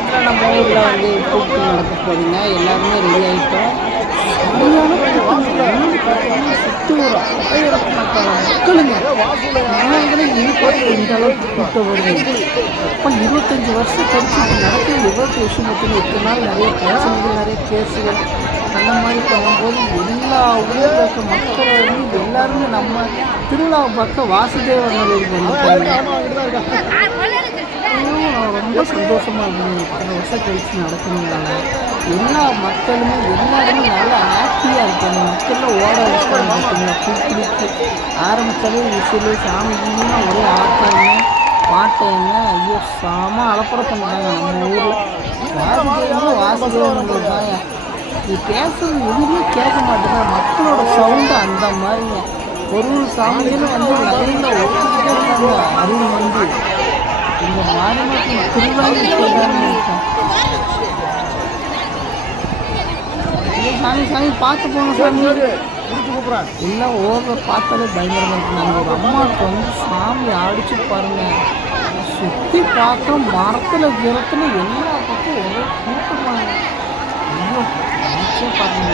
நேரத்தில் நம்ம ஊரில் வந்து கூட்டு நடக்க போகுதுங்க எல்லாருமே ரெடி ஆகிட்டோம் சுற்றி மக்களுங்க. நாங்களே எதிர்பார்த்து இந்த அளவுக்கு கூட்டம் வருது. அப்போ இருபத்தஞ்சி வருஷம் கழிச்சு நடக்கிற இருபத்தி விஷயம் பார்த்தீங்கன்னா இத்தனை நாள் நிறைய பிரச்சனைகள் நிறைய கேஸுகள் அந்த மாதிரி பண்ணும்போது எல்லா ஊரில் இருக்க மக்கள் வந்து எல்லாருமே நம்ம திருவிழாவை பார்க்க வாசுதேவ நிலையில் வந்து ரொம்ப சந்தோஷமாக இருந்தது இத்தனை வருஷம் கழிச்சு நடக்கணுங்கனால எல்லா மக்களுமே எல்லாருமே நல்லா ஹாப்பியாக இருக்காங்க மக்கள்லாம் ஓட வச்சுட்டாங்க பார்த்தீங்களா குளிக்கு ஆரம்பித்தாலே விசில் சாமி கும்பிடுனா ஒரே ஆட்டம் பாட்டங்க ஐயோ சாம அலப்பறை பண்ணிட்டாங்க நம்ம ஊரில். வாசுதேவனும் வாசுதேவனுங்க தாங்க இது பேசுறது எதுவுமே கேட்க மாட்டேங்க மக்களோட சவுண்டு அந்த மாதிரிங்க. ஒரு ஒரு சாமியிலும் வந்து லைனில் ஒட்டிக்கிட்டே இருக்காங்க அருள் வந்து இந்த மாரியம்மன் திருவிழாவில் சொல்கிறாங்க சாமி சாமி பார்த்து போங்க சாமி எல்லாம் ஓவர் பார்த்தாலே பயங்கரமாக இருக்கு நம்ம ஒரு அம்மாவுக்கு வந்து சாமி அடிச்சு பாருங்க சுற்றி பார்க்க மரத்தில் கிரத்தில் எல்லா பக்கம் ஒரே கூட்டமாக ஐயோ நினைச்சே பாருங்க